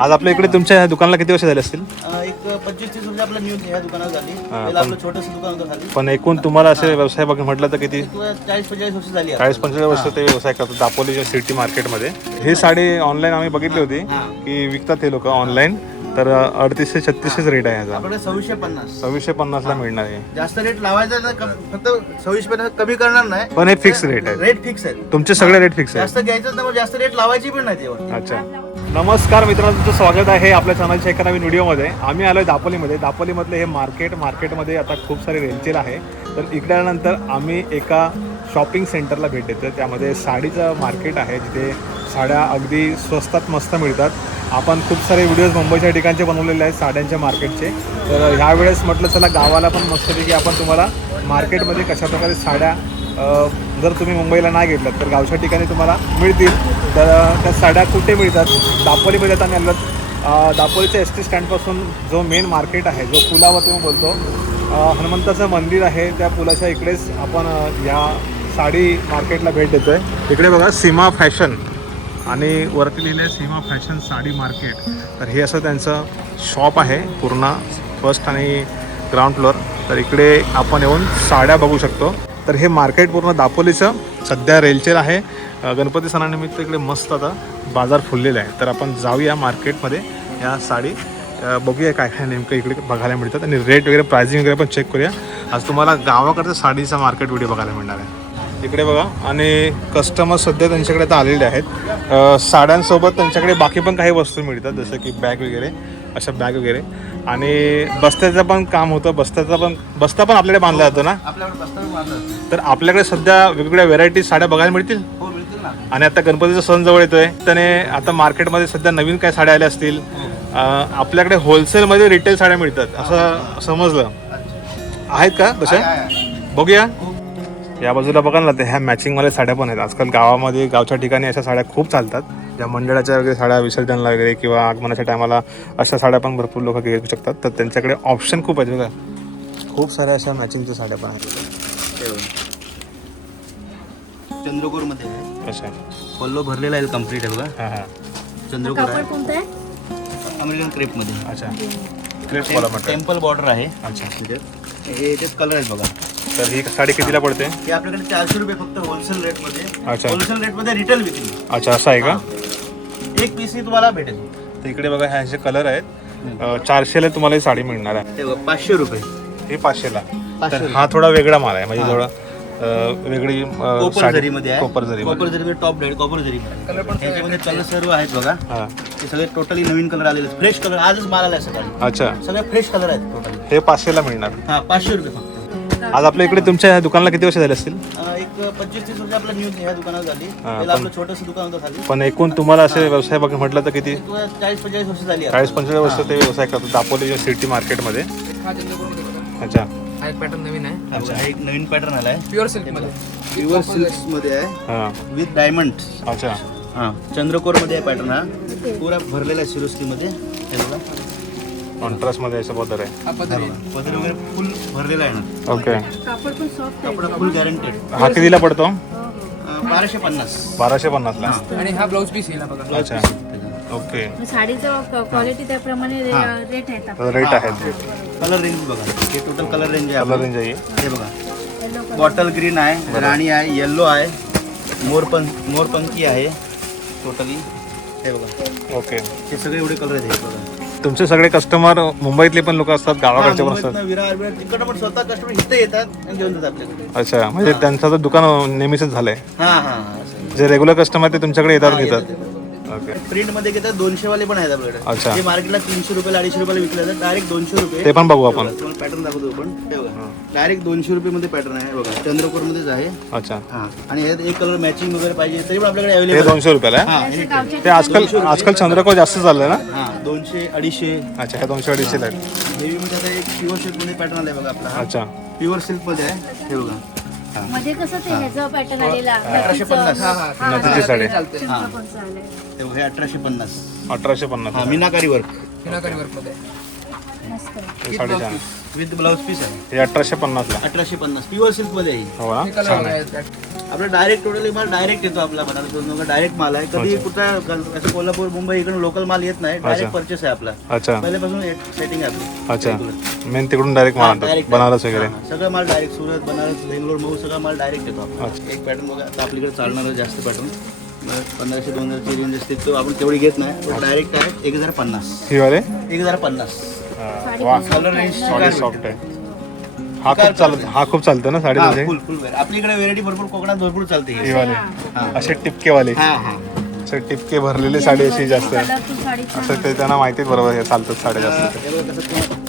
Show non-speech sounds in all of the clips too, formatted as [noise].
आज आपल्या इकडे तुमच्या ह्या दुकानाला किती वर्ष झाले असतील? अं, एक पंचवीस तीस वर्ष आपलं न्यू ह्या दुकानात झाली. पहिलं आपलं छोटंसं दुकान होतं खाली. पण एकूण तुम्हाला असे व्यवसाय बघ म्हटलं तर किती? एक चाळीस पंचेचाळीस वर्ष झाली आता. चाळीस पंचेचाळीस वर्ष ते व्यवसाय करतात दापोलीच्या सिटी मार्केटमध्ये. ही साडी ऑनलाईन आम्ही बघितली होती की विकतात हे लोक ऑनलाईन तर अडतीसशे छत्तीसशेच रेट आहे आपल्याकडे सव्वीसशे पन्नास. सव्वीसशे पन्नासला मिळणार आहे. जास्त रेट लावायचा कम- फक्त सव्वीस पन्नास कमी करणार नाही. पण हे फिक्स रेट आहे. रेट फिक्स आहे. तुमचे सगळे रेट फिक्स आहे जास्त घ्यायचं तर मग जास्त रेट लावायची पण नाही त्यावर. अच्छा. नमस्कार मित्रांनो तुमचं स्वागत आहे आपल्या चॅनलच्या एका नवीन व्हिडिओमध्ये. आम्ही आलो आहे दापोलीमध्ये. दापोलीमधले हे मार्केट मार्केटमध्ये आता खूप सारे रेंचेल आहे. तर इकडे आल्यानंतर आम्ही एका शॉपिंग सेंटरला भेट देतो त्यामध्ये साडीचं मार्केट आहे जिथे साड्या अगदी स्वस्तात मस्त मिळतात. आपण खूप सारे व्हिडिओज मुंबईच्या ठिकाणचे बनवलेले आहेत साड्यांच्या मार्केटचे तर ह्यावेळेस म्हटलं चला गावाला पण मस्तपैकी आपण तुम्हाला मार्केटमध्ये कशाप्रकारे साड्या जर तुम्ही मुंबईला नाही घेतलात तर गावच्या ठिकाणी तुम्हाला मिळतील. तर त्या साड्या कुठे मिळतात? दापोलीमध्ये आता आलं. दापोलीच्या एस टी स्टँडपासून जो मेन मार्केट आहे जो पुलावर तुम्ही बोलतो हनुमंताचं मंदिर आहे. त्या पुलाच्या इकडेच आपण या साडी मार्केटला भेट देतो आहे इकडे बघा सीमा फॅशन. आणि वरती लिहिलं आहे सीमा फॅशन साडी मार्केट तर हे असं त्यांचं शॉप आहे पूर्ण फर्स्ट आणि ग्राउंड फ्लोअर तर इकडे आपण येऊन साड्या बघू शकतो. तर हे मार्केट पूर्ण दापोलीचं सध्या रेलचेल आहे. गणपती सणानिमित्त इकडे मस्त आता बाजार फुललेला आहे. तर आपण जाऊया मार्केटमध्ये या साडी. बघूया काय काय नेमकं इकडे बघायला मिळतात. आणि रेट वगैरे प्राइसिंग वगैरे पण चेक करूया. आज तुम्हाला गावाकडचं साडीचा मार्केट व्हिडिओ बघायला मिळणार आहे. इकडे बघा. आणि कस्टमर सध्या त्यांच्याकडे आता आलेले आहेत. साड्यांसोबत त्यांच्याकडे बाकी पण काही वस्तू मिळतात. जसं की बॅग वगैरे. अशा बॅग वगैरे. आणि बस्त्याचं पण काम होतं. बस्त्याचा पण बस्ता पण आपल्याकडे बांधला जातो ना? आपल्याकडे बसता मारलं तर आपल्याकडे सध्या वेगवेगळ्या व्हेरायटी साड्या बघायला मिळतील? हो मिळतील ना. आणि आता गणपतीचा सण जवळ येतोय. त्याने आता मार्केटमध्ये सध्या नवीन काय साड्या आल्या असतील? अ, आपल्याकडे होलसेलमध्ये रिटेल साड्या मिळतात असं समजलं. आहेत का तशा? आहे. बघूया. या बाजूला बघा ना ते ह्या मॅचिंगवाल्या साड्या पण आहेत. आजकाल गावामध्ये गावच्या ठिकाणी अशा साड्या खूप चालतात. ज्या मंडळाच्या वगैरे साड्या विसर्जनला वगैरे किंवा आगमनाच्या टायमाला अशा साड्या पण भरपूर लोक घेऊ शकतात. तर त्यांच्याकडे ऑप्शन खूप आहेत बघा. खूप साऱ्या अशा मॅचिंगच्या साड्या पण आहेत. बघा. चंद्रकोरमध्ये आहे. अशा पल्लो भरलेला आहे कंप्लीट आहे बघा. हां हां. कापड आहे. कोणतं आहे? अमेरिकन क्रेपमध्ये. अच्छा. मला म्हटलं टेम्पल बॉर्डर आहे. अच्छा. हे कलर आहेत बघा. तर ही साडी कितीला पडते? हे आपल्याकडे चारशे रुपये फक्त होलसेल रेटमध्ये. अच्छा. होलसेल रेटमध्ये रिटेल विकली अच्छा असं आहे का? एक पीस ही तुम्हाला भेटेल. तर इकडे बघा ह्या असे कलर आहेत चारशेला तुम्हाला ही साडी मिळणार आहे. बघा पाचशे रुपये. हे पाचशेला. पाचशे तर हा थोडा वेगळा माल आहे म्हणजे थोडा अ, वेगळी अ, कोपर साडी- जरीमध्ये आहे. कोपर जरी कोपर जरीमध्ये टॉप डेड कोपर जरी त्याच्यामध्ये कलर सर्व आहेत बघा. हा. ते सगळे टोटली नवीन कलर आलेले फ्रेश कलर आजच माल आलाय सकाळी. अच्छा. सगळे फ्रेश कलर आहेत टोटली हे पाचशेला मिळणार. हा पाचशे रुपये फक्त. आज आपल्या इकडे तुमच्या ह्या दुकानाला किती वर्ष झाले असतील? अं, एक पंचवीस तीस वर्ष आपलं न्यू ह्या दुकानात झाली. पहिलं आपलं छोटंसं दुकान होतं खाली. पण एकूण तुम्हाला असे व्यवसाय बघ म्हटलं तर किती? एक चाळीस पंचेचाळीस वर्ष झाली आता. चाळीस पंचेचाळीस वर्ष ते व्यवसाय करतात. दापोलीच्या सिटी मार्केटमध्ये. हा अच्छा. हा एक पॅटर्न नवीन आहे. बघा, हा एक नवीन पॅटर्न आलाय. प्युअर सिल्कमध्ये. प्युअर सिल्कमध्ये आहे. हां. विथ डायमंड अच्छा. हा. चंद्रकोरमध्ये आहे पॅटर्न हा. पुरा भरलेला आहे सिरोस्की मध्ये हे बघा. कॉन्ट्रास्टमध्ये असं पदर आहे. हा पदर आहे. पदर वगैरे फुल भरलेला आहे ना? ओके कापड पण सॉफ्ट आहे. कपडा फुल गॅरंटेड हा कितीला पडतो? बाराशे पन्नास. बाराशे पन्नासला आणि हा ब्लाऊज पीस येईल हा बघा. अच्छा. ओके साडीचं क्वालिटी त्याप्रमाणे रेट आपले. रेट आहेत कलर रेंज बघा. हे टोटल कलर रेंज आहे कलर आपलं. रेंज आहे. हे बघा. बॉटल ग्रीन आहे राणी आहे येल्लो आहे मोरपं मोरपंखी आहे टोटली हे बघा. ओके हे सगळे एवढे कलर आहेत हे बघा. तुमचे सगळे कस्टमर मुंबईतले पण लोक असतात गावाकडचे पण असतात. मुंबईतनं विरार विरार तिकडं पण स्वतः कस्टमर इथे येतात आणि घेऊन जातात आपल्याकडे. अच्छा म्हणजे त्यांचं तर दुकान नेहमीच झालंय. हा हा असं जे रेग्युलर कस्टमर ते तुमच्याकडे येतात घेतात. ओके प्रिंटमध्ये घेतात दोनशे वाले पण आहेत आपल्याकडे. अच्छा. जे मार्केटला तीनशे रुपये अडीचशे रुपयाला विकले जातात डायरेक्ट दोनशे रुपये. ते पण बघू आपण. पॅटर्न दाखवतो आपण. बघा. डायरेक्ट दोनशे रुपये मध्ये पॅटर्न आहे बघा. चंद्रपूर मध्येच आहे. अच्छा. हा. आणि ह्यात एक कलर मॅचिंग वगैरे पाहिजे तरी पण आपल्याकडे ते अवेलेबल दोनशे रुपयाला आहे? ते आजकाल आजकाल चंद्रकोर जास्त चाललंय ना? हा दोनशे अडीचशे. अच्छा हे दोनशे अडीचशे आहेत हेवी मध्ये आता एक प्युअर सिल्कमध्ये पॅटर्न आलाय बघा आपला. अच्छा. प्युअर सिल्कमध्ये आहे. हे बघा. मध्ये कसं ते ह्याचं पॅटर्न आलेला अठराशे पन्नास. हा हा नदीची साडी चालते चिंताकोणचं आलंय. हे. बघा, हे अठराशे पन्नास. अठराशे पन्नास. हा मीनाकारी वर्क मीनाकारी वर्कमध्ये. आहे. मस्त. आहे. ही साडी छान विथ ब्लाऊज पीस आहे. हे अठराशे पन्नासला अठराशे पन्नास. प्युअर सिल्कमध्ये आहे हो. ना? हे छान आहे. आपला डायरेक्ट टोटली माल डायरेक्ट येतो आपला बनारस डायरेक्ट माल आहे. कधी कुठं असं कोल्हापूर मुंबई इकडून लोकल माल येत नाही. डायरेक्ट परचेस आहे आपला. अच्छा. पहिल्यापासून सेटिंग आहे आपली. अच्छा. मेन तिकडून डायरेक्ट माल आणतात. बनारस वगैरे. सगळं माल डायरेक्ट सुरत बनारस बेंगलोर मऊ सगळं माल डायरेक्ट येतो आपला. एक पॅटर्न बघा. आता आपल्याकडे चालणार जास्त पॅटर्न पंधराशे दोन हजारची रेंज असते तो आपण तेवढी घेत नाही. डायरेक्ट आहे एक हजार पन्नास. ही वाले? एक हजार पन्नास. वा साडी सॉफ्ट आहे. हा खूप चालत हा खूप चालतो ना साडी तुझे फुल फुल आपल्याकडे व्हेरायटी भरपूर कोकणात भरपूर चालते ही. ही. वाले असे टिपकेवाले. हा हा. असे टिपके भरलेली साडी अशी जास्त. आहे असं ते त्यांना माहितीच बरोबर हे चालतात साड्या जास्त. हे बघा कसं तुम्हाला-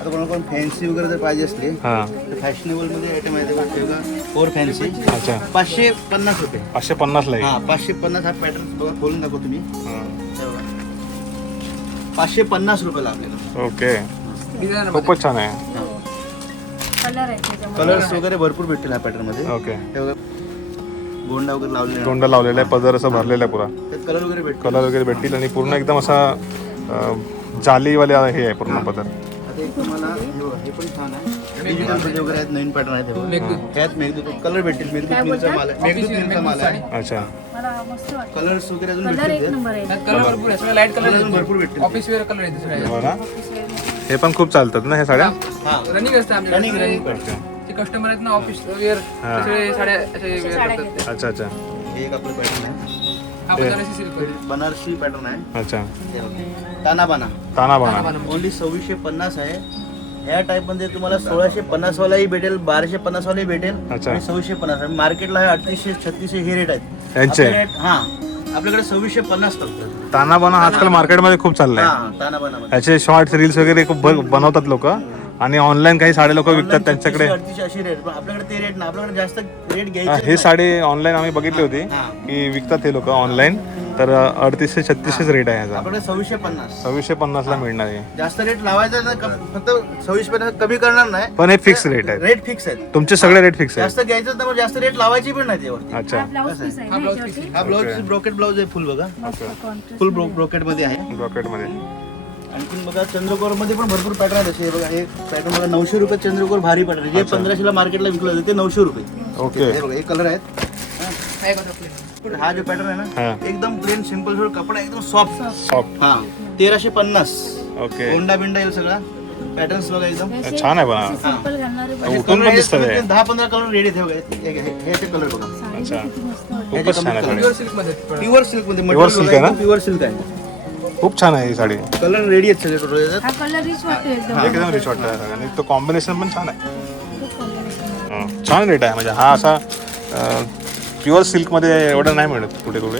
आता कोणाला कोण फॅन्सी वगैरे जर पाहिजे असले हा. तर फॅशनेबलमध्ये आयटम आहे ते बघा, हे बघा फोर फॅन्सी अच्छा. पाचशे पन्नास रुपये. पाचशे पन्नासला हा आहे पाचशे पन्नास हा पॅटर्न बघा खोलून दाखव तुम्ही हा. पाचशे पन्नास रुपयाला आपल्याला ओके. खूपच छान आहे. कलर आहे त्याच्यामध्ये. कलर्स वगैरे भरपूर भेटतील ह्या पॅटर्नमध्ये. ओके. हे बघा. गोंडा वगैरे लावलेला आहे. तोंड लावलेला आहे पदर असं भरलेला आहे पुरा. त्यात कलर वगैरे भेटतील. कलर वगैरे भेटतील आणि पूर्ण एकदम असा अं, जालीवाले हे आहे पूर्ण पदर. आता एक तुम्हाला हे बघा, हे पण छान आहे. डिजिटलमध्ये वगैरे. आहेत नवीन पॅटर्न आहेत हे बघा. मेघदूत. ह्यात मेघदूत कलर भेटतील. मेघदूत मिलचा माल आहे. मेघदूत मिलचा माल आहे. अच्छा मला मस्त वाटतं. कलर्स वगैरे अजून कलर एक भेटतील नंबर आहे. त्यात कलर भरपूर आहे. सगळं लाइट कलर अजून भरपूर भेटतील ऑफिस वेअर कलर आहे हो ना? हे पण खूप चालतात ना हे साड्या? हा. रनिंग असते रनिंग आमच्याकडे रनिंग जे कस्टमर आहेत ना ऑफिस वेअर हा. सगळे साड्या असे वेअर करतात अच्छा अच्छा. हे एक आपलं पॅटर्न आहे. हा. बनारसी सिल्क आहे. बनारसी पॅटर्न आहे. अच्छा. हे बघा. ताना बाना ताना बाणा ओनली सव्वीसशे पन्नास आहे. ह्या टाईपमध्ये तुम्हाला सोळाशे पन्नास वालाही भेटेल बाराशे पन्नास वालाही भेटेल अच्छा. आणि सव्वीसशे पन्नास. मार्केटला हे अडतीसशे छत्तीसशे हे रेट आहेत. यांचे? आपले rate- हा आपल्याकडे सव्वीसशे पन्नास फक्त. ताना बाणा आजकाल मार्केटमध्ये खूप चाललंय. हा ताना बाना मध्ये याचे शॉर्ट्स रील्स वगैरे खूप ब- बनवतात लोक. आणि ऑनलाईन काही साडे लोक विकतात त्यांच्याकडे. अडतीसशे अशी रेट पण आपल्याकडे ते रेट ना आपल्याकडे जास्त रेट हा, घ्यायचे हे साडी ऑनलाईन आम्ही बघितली होती. की विकतात हे लोक ऑनलाईन तर अडतीसशे छत्तीसशेच रेट आहे ह्याचा आपल्याकडे सव्वीसशे पन्नास. सव्वीसशे पन्नासला मिळणार आहे. जास्त रेट लावायचा ना फक्त सव्वीस पन्नास कमी करणार नाही. पण हे फिक्स रेट आहे रेट फिक्स आहेत. तुमचे सगळे रेट फिक्स आहे जास्त घ्यायचं तर मग जास्त रेट लावायची पण नाही त्यावरती. अच्छा. हा ब्लाऊज पीस आहे ना याच्यावरती? हा ब्लाऊज ब्रोकेट ब्लाऊज आहे फुल बघा. मस्त फुल ब्रोकेटमध्ये. आहे. ब्रॉकेटमध्ये आणखीन बघा चंद्रकोरमध्ये पण भरपूर पॅटर्न आहेत. असे हे बघा हे पॅटर्न बघा नऊशे रुपये चंद्रकोर भारी पॅटर्न जे पंधराशेला मार्केटला विकलं जाते ते नऊशे रुपये. ओके हे बघा हे कलर आहेत हा एक होता plain. पण हा जो पॅटर्न आहे हा. ना एकदम प्लेन सिंपल सोड कपडा एकदम सॉफ्ट सॉफ्ट हा. तेराशे पन्नास. ओके गोंडा बिंडा येईल सगळा. पॅटर्न्स बघा एकदम. छान आहे घालणारे. उठून पण दिसतं दहा पंधरा कलर रेडी हे हे- हे- हे असे कलर बघा. साडी अच्छा. किती मस्त वाटते. खूपच छान आहे साडी. प्युअर सिल्कमध्ये. Pure silk आहे ना? प्युअर सिल्क आहे. खूप छान आहे ही साडी. कलर रेडी आहेत सगळे टोटल याच्यात. हा कलर रिच वाटतो एकदम. एकदम रिच वाटतं आणि तो कॉम्बिनेशन पण छान आहे. खूप combination. हं. छान रेट आहे. म्हणजे हा असा प्युअर सिल्कमध्ये एवढं नाही मिळत कुठे कुठे.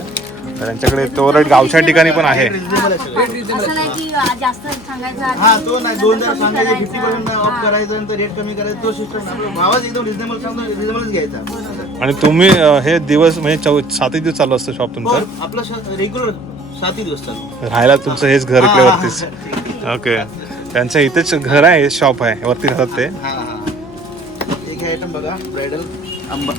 तर त्यांच्याकडे तो रेट गावच्या ठिकाणी पण आहे. रिजनेबल आहे सगळं Rate reasonable असं नाही की आ, जास्त सांगायचं आधी हा तो नाही. दोन हजार कमी सांगायचे फिफ्टी करायचं. पर्सेंट ऑफ हा. करायचं नंतर रेट कमी करायचं तो सिस्टम आपला भावाच एकदम रिजनेबल सांगतो रिजनेबलच घ्यायचा. आणि तुम्ही अं, हे दिवस म्हणजे चौ सातही दिवस चालू असतं शॉप हो, तुमचं आपलं रेग्युलर सातही दिवस चालू. राहायला तुमचं हेच घर हा, इकल्यावरतीच हा, ओके त्यांचं इथेच घर आहे शॉप आहे. वरती राहतात ते. हा हा एक आयटम बघा ब्रायडल अंबा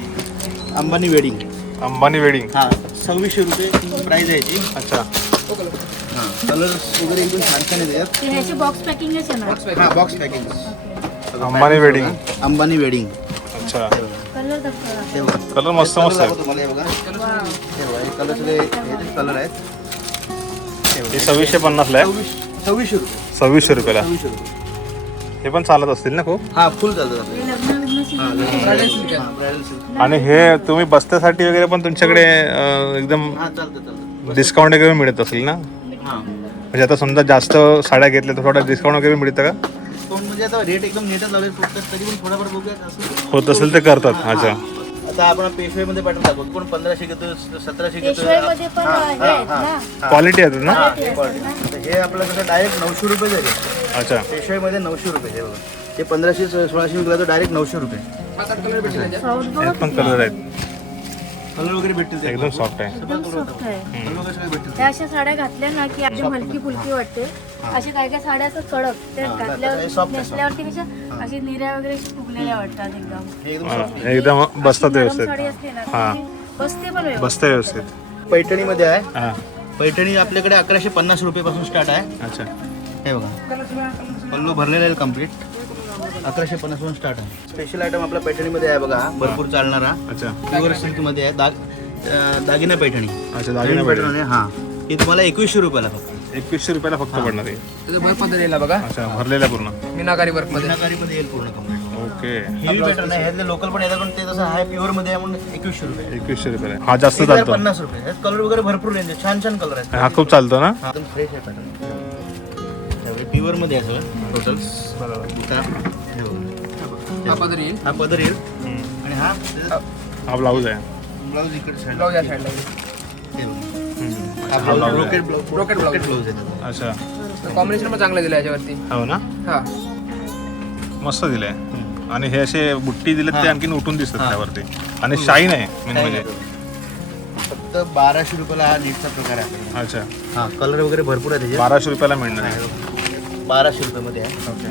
अंबानी वेडिंग. अंबानी वेडिंग. हा सव्वीसशे रुपये प्राइस आहे याची. अच्छा. तो कलर हा कलर्स वगैरे एकदम छान छान आहे त्याच्यात ते ह्याची बॉक्स पॅकिंगच आहे ना बॉक्स हा box packing Ambani wedding Ambani wedding अच्छा. कलर दाखवा. कलर मस्त मस्त आहे दाखवतो तुम्हाला हे बघा. हे बघा हे कलर सगळे हे कलर आहेत. हे सव्वीसशे पन्नासला आहे. सव्वीस सव्वीसशे रुपये. सव्वीसशे रुपयाला. हे पण चालत असतील ना खूप? हा फुल चालतं आहे आणि हे तुम्ही बस्त्यासाठी वगैरे पण तुमच्याकडे अं, एकदम हा चालतं चालतं डिस्काउंट वगैरे मिळत असेल ना? म्हणजे आता समजा जास्त साड्या घेतल्या तर थोडा डिस्काउंट वगैरे मिळतं का? डिस्काउंट म्हणजे आता रेट एकदम नेटच लावले फक्त तरी पण थोडाफार बघूया असं. होत असेल ते करतात अच्छा. आता आपण पेशवे मध्ये पॅटर्न दाखवतो. कोण पंधराशे घेतो सतराशे घेतो. पेशवाईमध्ये पण हा, आहेत. ना? क्वालिटी आहेत ना? हा, हे quality. हे आपलं कसं डायरेक्ट नऊशे रुपये जाईल अच्छा. पेशवाईमध्ये नऊशे रुपये हे बघा. ते पंधराशे सोळाशे विकला तर डायरेक्ट नऊशे रुपये. यात पण कलर आहेत. कलर वगैरे भेटतील. एकदम सॉफ्ट आहे. एकदम सॉफ्ट आहे. कलर वगैरे सगळे भेटतील? त्या अशा साड्या घातल्या ना की एकदम हलकी फुलकी वाटते. अशा काय काय साड्या असं कडक. त्या हा, घातल्यावर हे soft आहे, नेसल्यावरती कशा अशी निऱ्या वगैरे अशा फुगलेल्या वाटतात एकदम. हे एकदम हा, एकदम बसतात नरम व्यवस्थित. साडी असते ना हा. ती बसते पण व्यवस्थित. बसते व्यवस्थित. पैठणीमध्ये आहे. हां. पैठणी आपल्याकडे अकराशे पन्नास रुपये पासून स्टार्ट आहे. अच्छा. हे बघा. पल्लो भरलेला आहे कंप्लीट अकराशे पन्नासपासून स्टार्ट आहे. स्पेशल आयटम आपल्या पैठणीमध्ये आहे बघा भरपूर चालणारा. अच्छा. प्युअर सिल्कमध्ये आहे दाग दागिना पैठणी. अच्छा दागिना पैठणी. हां. ही तुम्हाला एकवीसशे रुपयाला फक्त. एकवीसशे रुपयाला फक्त पडणार आहे. त्याचं भर पद्धत येईल बघा. अच्छा भरलेला पूर्ण. मीनाकारी वर्कमध्ये मीनाकारीमध्ये येईल पूर्ण ओके. हेवी पॅटर्न आहे. ह्यातले लोकल पण येतात पण ते तसं हाय प्युअरमध्ये आहे म्हणून एकवीसशे रुपये. एकवीसशे हा जास्त चालतो. पन्नास रुपये. ह्यात कलर वगैरे भरपूर रेंज छान छान कलर आहेत. हा खूप चालतो ना? एकदम फ्रेश आहे पॅटर्न प्युअरमध्ये आहे सगळं. टोटल हा पदर येईल. हा पदर येईल. हम्म. आणि हा? हा ब्लाऊज आहे. ब्लाऊज इकडे side ला. ब्लाऊज या साईडला येईल. हे बघा. हम्म. हा हा blouse blouse. Blouse. Brocade brocade blouse. Blouse आहे अच्छा. कॉम्बिनेशन पण चांगलं दिलं याच्यावरती. हो ना? हा. मस्त दिलंय. आणि हे असे बुट्टी दिलेत ते हा. आणखीन उठून दिसतात हा. त्यावरती. आणि शाईन आहे मेन म्हणजे. फक्त बाराशे रुपयाला हा नीटचा प्रकार आहे. आपल्याकडे. अच्छा. हा कलर वगैरे भरपूर आहे त्याचे. बाराशे रुपयाला मिळणार आहे. बाराशे रुपयामध्ये आहे. ओके.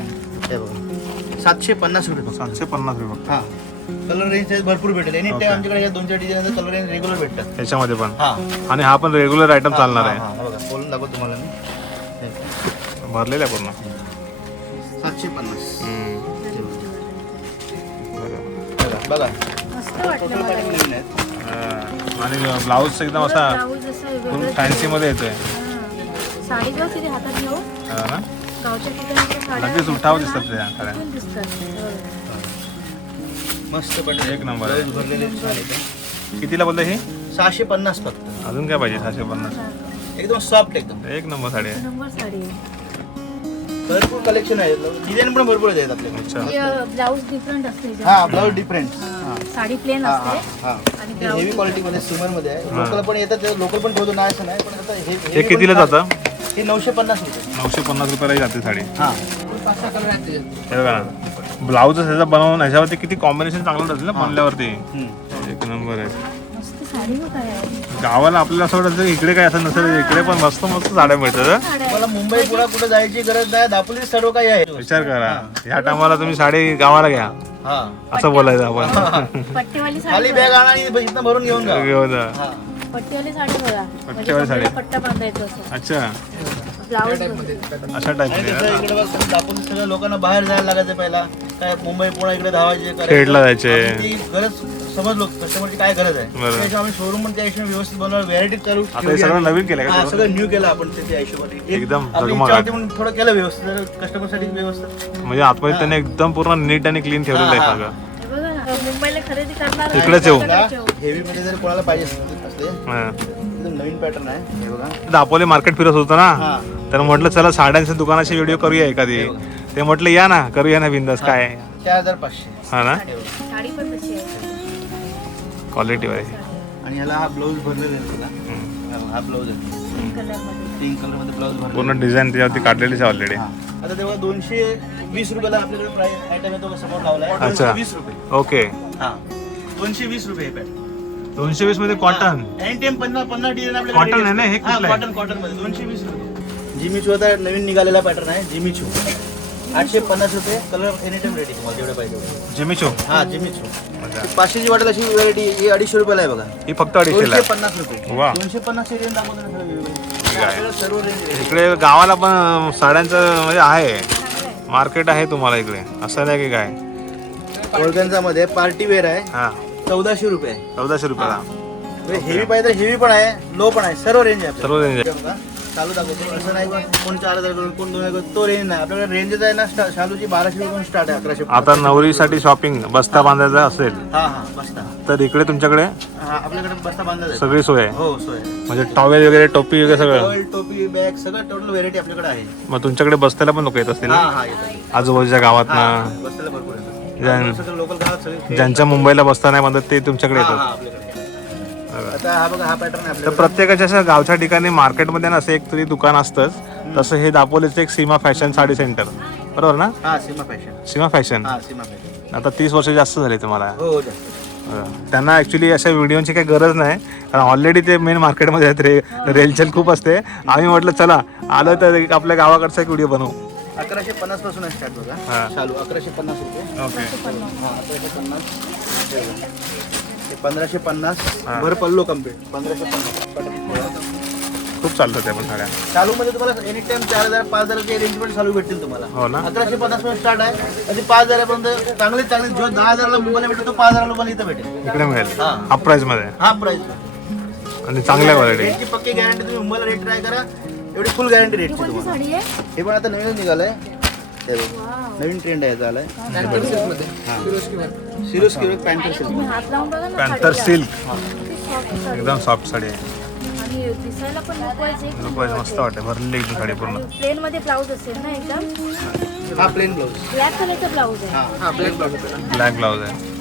हे बघा. सातशे पन्नास रुपये फक्त. सातशे पन्नास रुपये फक्त. हा. कलर रेंज भरपूर भेटेल. Any Okay. टाइम आमच्याकडे या दोन चार डिझाईनचा कलर रेंज रेग्युलर भेटतात. ह्याच्यामध्ये पण? हा. आणि हा पण रेग्युलर आयटम चालणार हा, आहे. हा, हा, बघा बोलून दाखवतो तुम्हाला मी. भरलेलं आहे पूर्ण? सातशे पन्नास. हम्म. बरोबर. बघा. बघा मस्त वाटलं मला. हे. नवीन आहेत. हा. आणि ब्लाऊज एकदम असा ब्लाऊज असं फुल वेगळंच फॅन्सी मध्ये येतोय. हा. साडी बघ तिथे हातात घेऊ. हा ना? गावच्या ठिकाणी लगेच उठाव दिसतात त्या दिसतात. हो. मस्त पटेल एक नंबर. आहे. ब्लाऊज भरलेले छान येते कितीला बोलतो ही? सहाशे पन्नास फक्त. अजून काय पाहिजे सहाशे पन्नास? एकदम सॉफ्ट एकदम. एक नंबर साडी आहे. नंबर साडी आहे. भरपूर कलेक्शन आहे डिझाईन पण भरपूर आहेत आपल्याकडे अच्छा. ब्लाऊज डिफरंट असते हा. ब्लाऊज डिफरंट हा. साडी प्लेन हा हा असते. हा आणि हेवी ब्लाऊज क्वालिटी मध्ये सिमरमध्ये आहे. लोकल पण येतात लोकल पण ठेवतो नाही असं नाही. पण आता हे हे कितीला जातं? हे नऊशे पन्नास रुपये. नऊशे पन्नास रुपयाला जाते साडी. हा. बघा. ना ब्लाऊज ह्याचा बनवून ह्याच्यावरती किती कॉम्बिनेशन चांगलं असेल ना बनल्यावरती. एक नंबर आहे. मस्त साडी बघ काय आहे. गावाला आपल्याला असं वाटतं की इकडे काय असं नसेल इकडे पण मस्त मस्त साड्या मिळतात हं? साड्या. मला मुंबई पुढे कुठे जायची गरज नाही दापोली सर्व काही आहे. विचार करा. ह्या टायमाला तुम्ही साडी गावाला घ्या. हा. असं बोलायचं आपण. पट्टीवाली खाली साडी बॅग आणा आणि इथनं भरून घेऊन जा. घेऊन जा. हा. पट्टीवाली साडी बघा. म्हणजे पट्टीवाली साडी. कमरेला पट्टा बांधायचं असं. अच्छा. अशा दापोली सगळ्या लोकांना बाहेर जायला लागायचं पहिला. काय मुंबई पुणे इकडे धावायचे करायचे. खेडला जायचे. गरज समजलो कस्टमरची काय गरज आहे? आम्ही शोरूम पण त्या हिशोबाने व्यवस्थित बनवलं व्हॅरायटी चालू हे सगळं. नवीन केलंय का हा, सगळं? न्यू केलं आपण त्या हिशोबाने. एक एकदम थोडं केलं व्यवस्थित कस्टमरसाठी व्यवस्थित. म्हणजे आतमध्ये त्याने एकदम पूर्ण नीट आणि क्लीन ठेवलेलं आहे. सगळं. मुंबईला खरेदी करणार इकडेच येऊ. हेवी मध्ये जर कोणाला पाहिजे असते हा. नवीन पॅटर्न आहे हे बघा. दापोली मार्केट फिरत होतं ना? तर म्हटलं चला साड्यांच्या दुकानाची व्हिडिओ करूया एखादी. ते म्हटलं या ना करूया ना बिंदास. काय? चार हजार पाचशे हा ना? हे बघा. साडी पण तशी आहे. क्वालिटीवर आहे आणि ह्याला हा ब्लाऊज भरलेला आहे तुला हम्म. हा ब्लाऊज आहे. पिंक कलरमध्ये पिंक कलरमध्ये ब्लाऊज भरलेला पूर्ण डिझाईन त्याच्यावरती काढलेलीच आहे ऑलरेडी हा. आता तेव्हा दोनशे वीस रुपयाला आपल्याकडे प्राइस आयटम येतो समोर लावलाय. अच्छा. दोनशे वीस रुपये. ओके. हा. दोनशे वीस रुपये हे दोनशे वीसमध्ये कॉटन एन टी एम पन्नास पन्नास डिझाईन आपल्याकडे Cotton ready आहे ना? हे. हा, कुठलं आहे? कॉटन कॉटनमध्ये. दोनशे वीस रुपये. जिमीचू आता नवीन निघालेला पॅटर्न आहे जिमीचू. आठशे पन्नास रुपये कलर एनी टाइम रेडी तुम्हाला जेवढे पाहिजे तेवढे. जिमिचो? हा जिमीचू. पाचशेची वाटेल अशी व्हरायटी ही अडीचशे रुपयाला आहे बघा. ही फक्त दोनशे आहे. पन्नास रुपये. वा. दोनशे पन्नास रेंज दाखवतो ना सगळं वेगवेगळं. आहे. आपल्याला सर्व रेंज ready. इकडे गावाला पण साड्यांचं म्हणजे आहे. मार्केट आहे तुम्हाला इकडे. असं नाही की काय? ऑर्गन्झा मध्ये पार्टी वेअर आहे. हा. चौदाशे रुपये. चौदाशे रुपयाला. हेवी पाहिजे तर हेवी पण आहे लो पण आहे. सर्व रेंज आहे सर्व रेंज आहे. आपल्याकडे. चालू दाखवतो. असं नाही कोण चार हजार करून कोण दोन हजार तो रेंज नाही. आपल्याकडे रेंजच आहे ना स्टा- शालूची बाराशे रुपये स्टार्ट आहे अकराशे आता नवरीसाठी शॉपिंग बस्ता बांधायचा असेल हा हा बसता. तर इकडे तुमच्याकडे? हा आपल्याकडे बसता बांधला जाईल. सगळी सोय आहे? हो सोय म्हणजे टॉवेल वगैरे टोपी वगैरे सगळं? टॉवेल, टोपी बॅग सगळं टोटल व्हेरायटी आपल्याकडे आहे. मग तुमच्याकडे बसताला पण लोक येत असतील हा ना हा येतात आजूबाजूच्या गावात ना? बसताला भरपूर येतात ज्यां- सगळं लोकल गावात सगळे ज्यांच्या मुंबईला बसता नाही बांधत ते तुमच्याकडे हा, हा, येतात आपल्याकडे. आता हा बघा हा पॅटर्न आहे तर प्रत्येकाच्या अशा गावच्या ठिकाणी मार्केटमध्ये ना असं एक तरी दुकान असतंच. तसं हे दापोलीचं एक सीमा फॅशन साडी सेंटर बरोबर ना? हा सीमा फॅशन सीमा फॅशन हा सीमा फॅशन आता तीस वर्ष जास्त झाले तुम्हाला हो जास्त. त्यांना ऍक्च्युली अशा व्हिडिओची काही गरज नाही. कारण ऑलरेडी ते मेन मार्केटमध्ये आहेत रे रेलचेल खूप असते. आम्ही म्हटलं चला आलं तर एक आपल्या गावाकडचा एक व्हिडिओ बनवू. अकराशे पन्नासपासून स्टार्ट हा. बघा. चालू अकराशे पन्नास रुपये. ओके. हा अकराशे पन्नास. पंधराशे पन्नास भर पल्लो कंप्लीट पंधराशे पन्नास. खूप चालतात त्या पण साड्या. चालू मध्ये तुम्हाला एनी टाइम चार हजार पाच हजारचे रेंज पण चालू भेटतील तुम्हाला. हो ना. अकराशे पन्नास पर्यंत स्टार्ट आहे. आणि पाच हजारापर्यंत चांगले चांगले जो दहा हजाराला मुंबईला भेटतो तो पाच हजाराला रुपयाला इथं भेटेल. इकडे मिळेल. हा. हाफ प्राइसमध्ये. हा प्राइस आणि चांगल्या क्वालिटी रेटची पक्की गॅरंटी तुम्ही मुंबईला रेट ट्राय करा. एवढी फुल गॅरंटी रेटची कोणती तुम्हाला. साडी आहे? हे पण आता नवीन निघालंय. हे बघ. नवीन ट्रेंड आहे पॅन्थर फिरोजकीवर सिरोस किंवा पॅन्टर सिल्क हात लावून बघा ना पॅन्थर साडीला. सिल्क. एकदम सॉफ्ट साडी आहे. आणि दिसायला पण मस्त वाटते भरलेली एकदम साडी पूर्ण. प्लेन मध्ये ब्लाऊज असेल ना एकदम? हा प्लेन ब्लाऊज ब्लॅक कलरचा ब्लाऊज आहे. हा हा ब्लॅक ब्लाउज होता ब्लॅक ब्लाऊज आहे.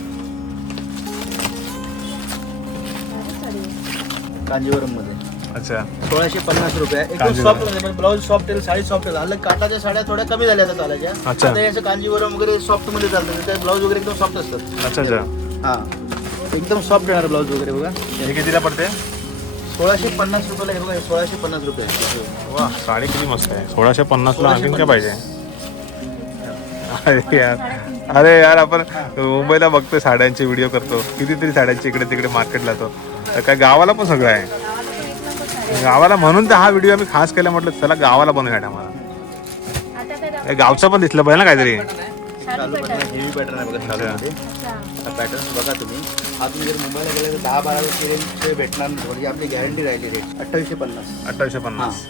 कांजीवरममध्ये. अच्छा. सोळाशे पन्नास रुपये. एकदम कांजीवरम. सॉफ्टमध्ये ब्लाऊज सॉफ्ट आहे साडी सॉफ्ट आहे. अलग काटाच्या साड्या थोड्या कमी झाल्या आता चालायच्या. अच्छा. आता असं कांजीवरम वगैरे सॉफ्टमध्ये चालतं. त्या ब्लाऊज वगैरे एकदम सॉफ्ट असतात. अच्छा अच्छा. हा. एकदम सॉफ्ट येणार ब्लाऊज वगैरे बघा. हे कितीला पडते? सोळाशे पन्नास रुपयाला हे बघा हे सोळाशे पन्नास रुपये. वा साडी किती मस्त आहे. सोळाशे पन्नासला आणखीन काय पाहिजे? अरे यार. अरे यार आपण मुंबईला बघतोय साड्यांचे व्हिडिओ करतो. कितीतरी साड्यांचे इकडे तिकडे मार्केटला तो. तर काय गावाला पण सगळं आहे. गावाला म्हणून तर हा व्हिडिओ आम्ही खास केला म्हटलं चला गावाला बनवूया काय दाखव- हे गावचं पण दिसलं पाहिजे ना काहीतरी. पॅटर्न हेवी पॅटर्न आहे बघा शालूमध्ये अच्छा हा पॅटर्न बघा तुम्ही. आतमध्ये जर मुंबईला गेले तर दहा बारा भेटणार म्हणजे आपली गॅरंटी राहिली रेट अठ्ठावीसशे पन्नास. पन्नास.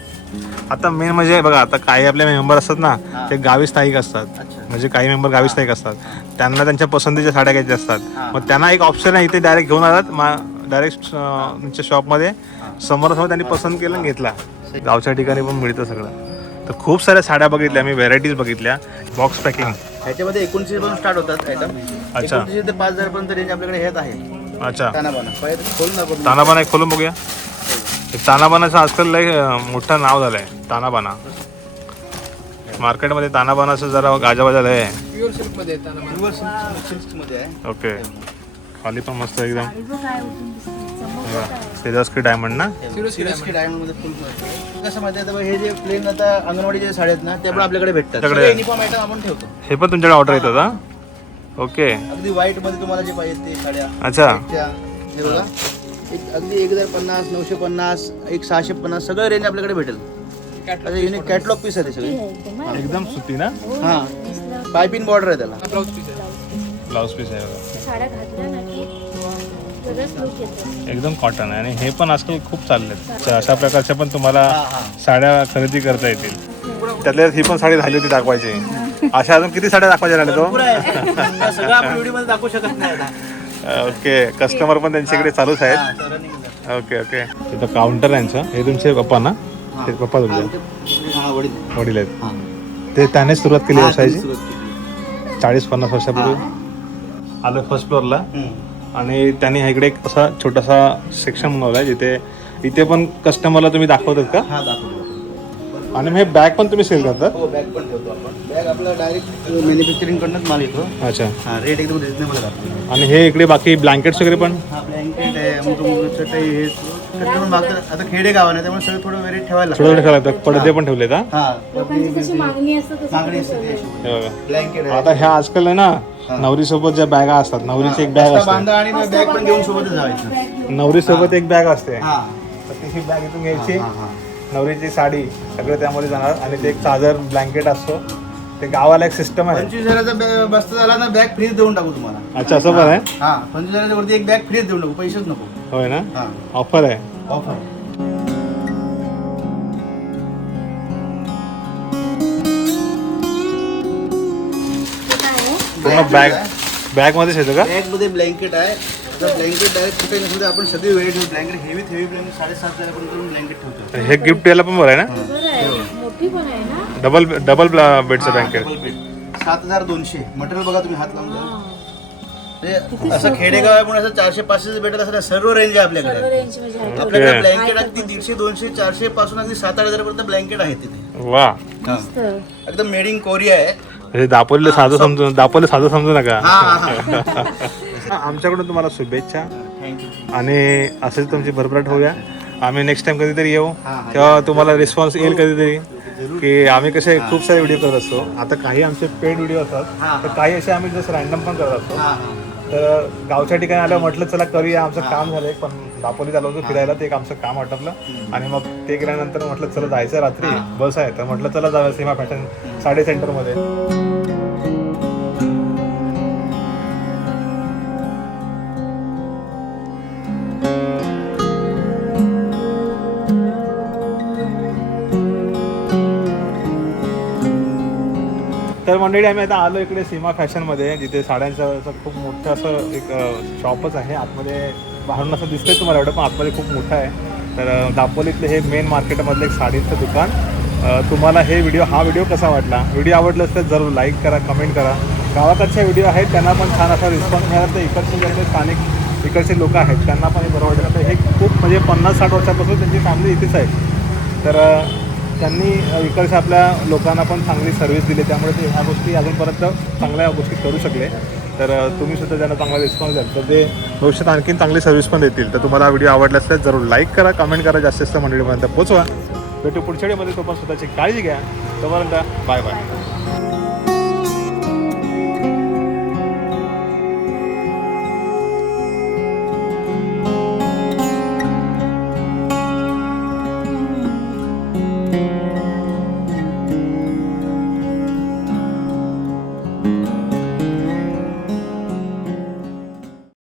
आता मेन म्हणजे बघा आता काही आपले मेंबर असतात ना ते गावी स्थायिक असतात. म्हणजे काही मेंबर गावी स्थायिक असतात. त्यांना त्यांच्या पसंतीच्या साड्या घ्यायच्या असतात. मग त्यांना एक ऑप्शन आहे इथे डायरेक्ट घेऊन आलात डायरेक्ट तुमच्या शॉपमध्ये समोरासमोर त्यांनी पसंत केलं आणि घेतला. गावच्या ठिकाणी पण मिळतं सगळं. तर खूप साऱ्या साड्या बघितल्या मी व्हेरायटीज बघितल्या. बॉक्स पॅकिंग ह्याच्यामध्ये एकोणतीसपासून स्टार्ट होतात आयटम अच्छा. एकोणतीस ते पाच हजार पर्यंत रेंज आपल्याकडे हेच आहे. अच्छा. तानाबाना. एक खोलून बघूया. हे. तानाबानाचं आजकाल लय मोठं नाव झालंय. तानाबाना. मार्केटमध्ये तानाबानाचं जरा गाजाबाजा लय आहे. आहे ओके खाली पण मस्त एकदम. सेजास्की डायमंड ना? सिरोस्की डायमंडमध्ये फुल कसं माहिती आहे? हे जे प्लेन आता अंगणवाडीचे साडे आहेत ना ते पण आपल्याकडे भेटतात. युनिफॉर्म आयटम आपण ठेवतो. हे पण तुमच्याकडे ऑर्डर येतात हा? ओके अगदी व्हाईटमध्ये तुम्हाला जे पाहिजे ते साड्या. अच्छा. हे बघा. एक अगदी एक हजार पन्नास नऊशे पन्नास एक सहाशे पन्नास सगळं रेंज आपल्याकडे भेटेल. आता युनिक कॅटलॉग पीस आहे ते सगळे एकदम, सुती ना? हो. पायपिंग बॉर्डर आहे त्याला. ब्लाउज पीस आहे. ब्लाउज पीस आहे. बघा. एकदम कॉटन आहे. आणि हे पण आजकाल खूप चाललेत. अशा प्रकारच्या पण तुम्हाला साड्या खरेदी करता येतील. त्यातल्या ही पण साडी झाली होती दाखवायची. अशा अजून किती साड्या दाखवायच्या राहिल्या व्हिडिओमध्ये दाखवू शकत नाही आता. तो ओके. कस्टमर पण त्यांच्याकडे चालूच आहेत. हा. Okay okay. तिथं काउंटर आहे यांचं. हे तुमचे पप्पा ना? ते पप्पा तुमचे? ते- वडील. आहेत. ते त्याने सुरुवात केली व्यवसायाची. चाळीस पन्नास वर्षापूर्वी? आलो फर्स्ट फ्लोअरला. आणि त्यांनी ह्या इकडे एक असा छोटासा सेक्शन बनवला आहे जिथे इथे पण कस्टमरला तुम्ही दाखवतात का? हा दाखवतो. आणि मग हे बॅग पण तुम्ही सेल करतात? हो बॅग पण ठेवतो आपण. बॅग आपला डायरेक्ट मॅन्युफॅक्चरिंग कडनंच माल येतो. अच्छा. हा रेट एकदम रिजनेबल आपला. आणि हे इकडे बाकी ब्लँकेट्स वगैरे पण? हा ब्लँकेट आहे चटई हे कस्टमर मागतात. आता खेडे गाव आहे त्यामुळे सगळं थोडं ठेवायला थोडे पडदे पण ठेवलेत हा? हा लोकांची कशी मागणी असते तसं मागणी तसं असते सगळं. हे बघा. ब्लँकेट आहे. आता ह्या आजकाल आहे ना नवरी सोबत ज्या बॅगा असतात नवरीची एक बॅग असते. बांधा आणि बॅग पण घेऊन सोबतच जायचं. नवरी सोबत एक बॅग असते. हा. तर ती बॅग इथून घ्यायची. हा, हा. नवरीची साडी सगळं त्यामध्ये जाणार. आणि ते एक चादर ब्लँकेट असतो. ते गावाला एक सिस्टम आहे. पंचवीस हजाराचा बॅ- बस्ता झाला ना बॅग फ्रीज देऊन टाकू तुम्हाला. अच्छा असं पण आहे? हा. पंचवीस हजाराच्या वरती एक बॅग फ्रीज देऊन टाकू. पैसेच नको. होय ना? हा. ऑफर आहे. ऑफर पूर्ण बॅग बॅग मध्येच येतं का? बॅगमध्ये ब्लँकेट आहे आता ब्लँकेट डायरेक्ट कुठे नसतं आपण सगळी वेळ ब्लँकेट हेवी हेवी ब्लँकेट साडेसात हजारापर्यंत ब्लँकेट ठेवतो. हे गिफ्ट द्यायला पण बरं आहे ना? बरं आहे. मोठी पण आहे ना? डबल डबल बेडचं ब्लँकेट डबल बेड सात हजार दोनशे. मटेरियल बघा तुम्ही हात लावून. द्या. म्हणजे असं खेडेगाव आहे म्हणून असं चारशे पाचशे भेटत असं नाही, सर्व रेंज आहे सर्व आपल्याकडे रेंजमध्ये आहे. आपल्याकडे ब्लँकेट अगदी दीडशे दोनशे चारशे पासून अगदी सात आठ हजारपर्यंत ब्लँकेट आहे तिथे. वा. हा. मस्त. एकदम मेड इन कोरिया आहे. हे दापोलीला साधं समजू दापोलीला साधं समजू नका. हा हा. हा [laughs] आमच्याकडून तुम्हाला शुभेच्छा. थँक्यू आणि असेच तुमची भरभराट होऊया. आम्ही नेक्स्ट टाइम कधीतरी येऊ. तेव्हा तुम्हाला रिस्पॉन्स येईल कधीतरी. की आम्ही कसे खूप सारे व्हिडिओ करत असतो. आता काही आमचे पेड व्हिडिओ असतात. तर काही असे आम्ही जसं रॅन्डम पण करत असतो. तर गावच्या ठिकाणी आलं म्हटलं चला करूया आमचं काम झालंय. पण दापोलीत आलो होतो फिरायला ते एक आमचं काम आटपलं आणि मग ते गेल्यानंतर म्हटलं चला जायचं रात्री. बस आहे. तर म्हटलं चला जाऊया सीमा पॅटर्न साडे सेंटरमध्ये मंडळी आम्ही आता आलो इकडे सीमा फॅशनमध्ये जिथे साड्यांचं असं खूप मोठं असं एक शॉपच आहे. आतमध्ये बाहेरून असं दिसतंय तुम्हाला एवढं पण आतमध्ये खूप मोठं आहे. तर दापोलीतलं हे मेन मार्केटमधलं एक साडीचं दुकान. तुम्हाला हे व्हिडिओ हा व्हिडिओ कसा वाटला? व्हिडिओ आवडला तर जरूर लाईक करा कमेंट करा. गावाकडचे व्हिडिओ आहेत त्यांना पण छान असा रिस्पॉन्स मिळाला तर इकडचे जे स्थानिक इकडचे लोक आहेत त्यांना पण हे बरं वाटलं. तर हे खूप म्हणजे पन्नास साठ वर्षापासून त्यांची फॅमिली इथेच आहे. तर त्यांनी इकडच्या आपल्या लोकांना पण चांगली सर्व्हिस दिली. त्यामुळे ते ह्या गोष्टी अजूनपर्यंत चांगल्या गोष्टी करू शकले. तर तुम्ही सुद्धा त्यांना चांगला रिस्पॉन्स द्याल तर ते भविष्यात आणखीन चांगली सर्व्हिस पण देतील. तर तुम्हाला व्हिडिओ आवडला असल्यास जरूर लाईक करा कमेंट करा. जास्तीत जास्त मंडळीपर्यंत पोचवा भेटू पुढच्या वेळेमध्ये तो पण स्वतःची काळजी घ्या. तोपर्यंत बाय बाय